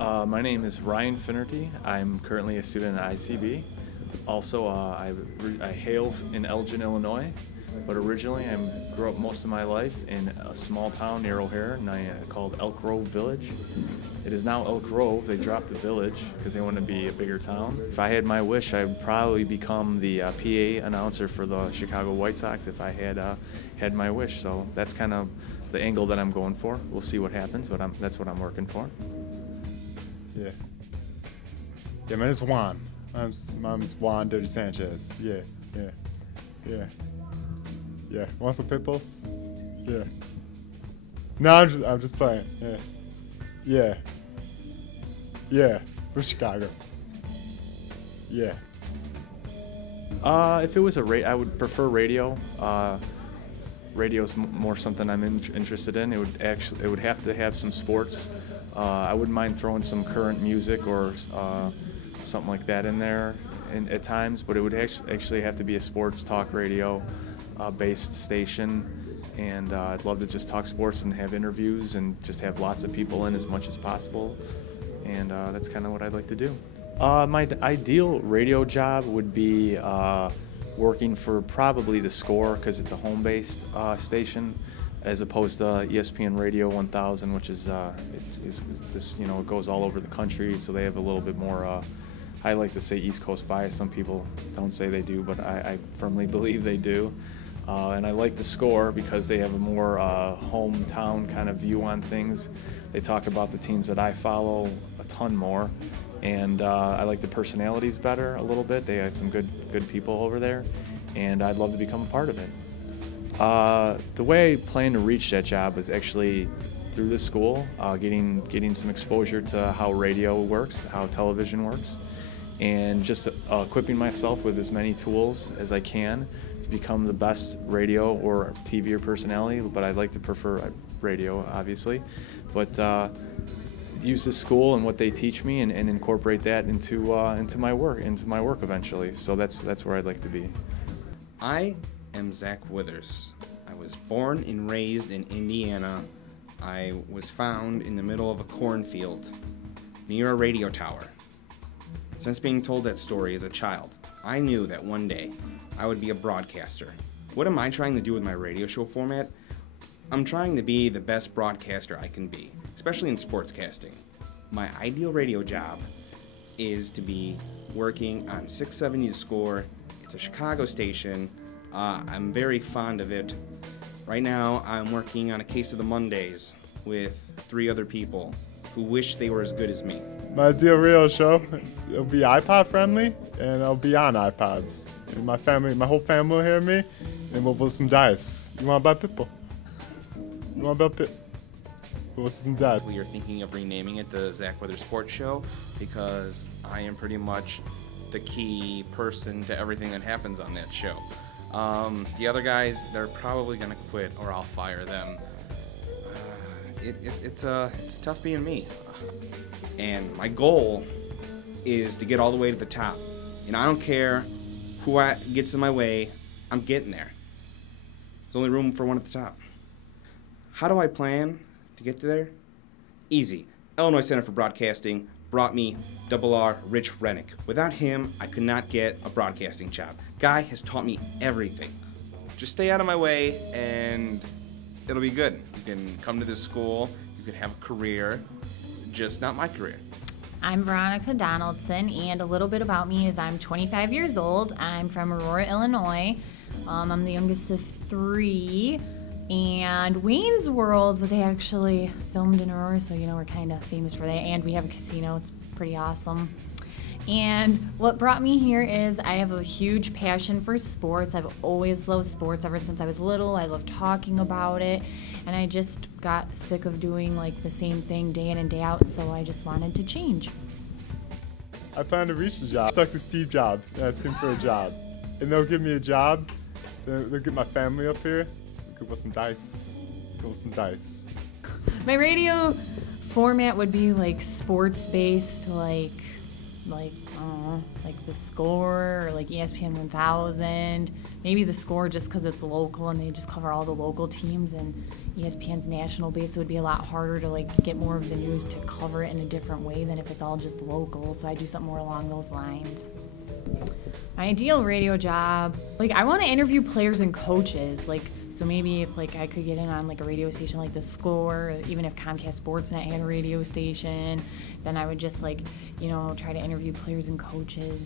My name is Ryan Finnerty. I'm currently a student at ICB. Also, I hail in Elgin, Illinois, but originally I grew up most of my life in a small town near O'Hare called Elk Grove Village. It is now Elk Grove. They dropped the village because they want to be a bigger town. If I had my wish, I'd probably become the PA announcer for the Chicago White Sox if I had my wish. So that's kind of the angle that I'm going for. We'll see what happens, but that's what I'm working for. Yeah. Yeah, my name's Juan. My name's Juan Dirty Sanchez. Yeah. Want some pit bulls? Yeah. No, I'm just playing. Yeah. From Chicago. Yeah. If it was I would prefer radio. Radio's more something I'm interested in. It would have to have some sports. I wouldn't mind throwing some current music or something like that in there at times, but it would actually have to be a sports talk radio based station, and I'd love to just talk sports and have interviews and just have lots of people in as much as possible, and that's kind of what I'd like to do. My ideal radio job would be working for probably The Score, because it's a home-based station, as opposed to ESPN Radio 1000, which is this, it goes all over the country, so they have a little bit more, I like to say East Coast bias. Some people don't say they do, but I firmly believe they do. And I like The Score because they have a more hometown kind of view on things. They talk about the teams that I follow a ton more, and I like the personalities better a little bit. They had some good people over there, and I'd love to become a part of it. The way I plan to reach that job is actually through the school, getting some exposure to how radio works, how television works, and just equipping myself with as many tools as I can to become the best radio or TV or personality, but I'd like to prefer radio, obviously. But use the school and what they teach me and incorporate that into my work eventually. So that's where I'd like to be. I am Zach Withers. I was born and raised in Indiana. I was found in the middle of a cornfield near a radio tower. Since being told that story as a child, I knew that one day I would be a broadcaster. What am I trying to do with my radio show format? I'm trying to be the best broadcaster I can be, especially in sportscasting. My ideal radio job is to be working on 670 The Score. It's a Chicago station. I'm very fond of it. Right now, I'm working on a case of the Mondays with 3 other people who wish they were as good as me. My ideal radio show, it'll be iPod friendly, and it'll be on iPods. And my whole family will hear me, and we'll put some dice. You want to buy Pitbull? You want to buy Pit? We'll put some dice. We are thinking of renaming it the Zach Withers Sports Show because I am pretty much the key person to everything that happens on that show. The other guys, they're probably gonna quit or I'll fire them. It's tough being me. And my goal is to get all the way to the top. And I don't care who gets in my way, I'm getting there. There's only room for one at the top. How do I plan to get to there? Easy. Illinois Center for Broadcasting brought me R. Rich Rennick. Without him, I could not get a broadcasting job. Guy has taught me everything. Just stay out of my way and it'll be good. You can come to this school, you can have a career, just not my career. I'm Veronica Donaldson, and a little bit about me is I'm 25 years old. I'm from Aurora, Illinois. I'm the youngest of 3. And Wayne's World was actually filmed in Aurora, so we're kind of famous for that. And we have a casino. It's pretty awesome. And what brought me here is I have a huge passion for sports. I've always loved sports ever since I was little. I love talking about it. And I just got sick of doing the same thing day in and day out, so I just wanted to change. I plan to reach the job. Talk to Steve Jobs, ask him for a job. And they'll give me a job. They'll get my family up here. We'll go with some dice. My radio format would be sports-based, like The Score or ESPN 1000. Maybe The Score just because it's local and they just cover all the local teams, and ESPN's national base, so it would be a lot harder to like get more of the news to cover it in a different way than if it's all just local. So I do something more along those lines. My ideal radio job, like I want to interview players and coaches, like so maybe if like I could get in on like a radio station like The Score, or even if Comcast Sportsnet had a radio station, then I would just like, you know, try to interview players and coaches.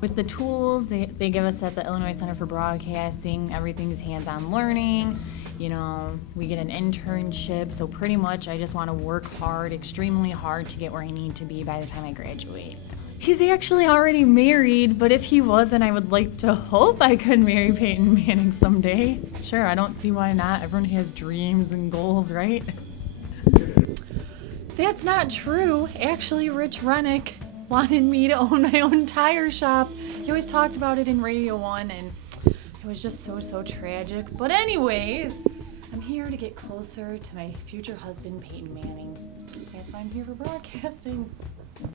With the tools they give us at the Illinois Center for Broadcasting, everything is hands-on learning. You know, we get an internship, so pretty much I just want to work hard, extremely hard, to get where I need to be by the time I graduate. He's actually already married, but if he wasn't, I would like to hope I could marry Peyton Manning someday. Sure, I don't see why not. Everyone has dreams and goals, right? That's not true. Actually, Rich Rennick wanted me to own my own tire shop. He always talked about it in Radio 1, and it was just so tragic. But anyways, I'm here to get closer to my future husband, Peyton Manning. That's why I'm here for broadcasting.